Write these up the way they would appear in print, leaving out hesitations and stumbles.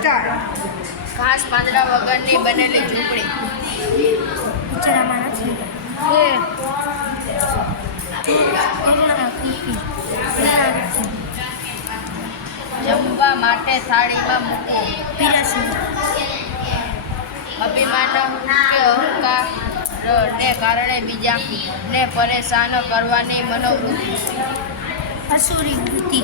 Start. ઘાસ પાંદડા વગરની બનેલી ઝૂંપડી. ગુજરાતમાં નથી. જમવા માટે થાળીમાં મૂકવું. પીરસવું. અભિમાન કે અહંકારને કારણે બીજાને પરેશાન કરવાની મનોવૃત્તિ. અસુરી વૃત્તિ.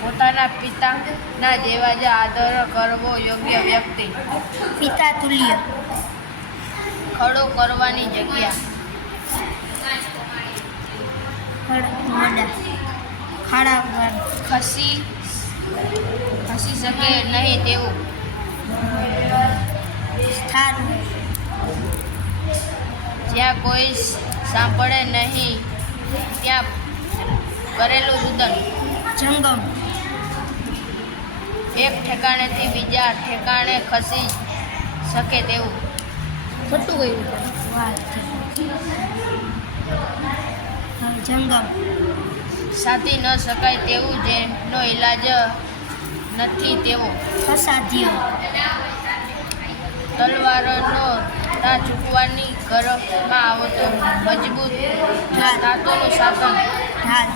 પોતાના પિતાના જેવા જ આદર કરવો યોગ્ય વ્યક્તિ. પિતા તુલ્ય. ખડો કરવાની જગ્યા. મોડા. ખાડા વગર. ખસી શકે નહીં તેવું. સ્થાન. જ્યાં કોઈ સાંભળે નહીં ત્યાં કરેલું રુદન. જંગમ. એક ઠેકાણેથી બીજા ઠેકાણે ખસી શકે તેવું. ખોટું ગયું. જંગમ. સાધી ન શકાય તેવું, જેનો ઈલાજ નથી તેવો. અસાધ્ય. તલવારનો તા ચૂકવાની ઘરમાં આવતો મજબૂત ધાતુનું સાધન. ઢાલ.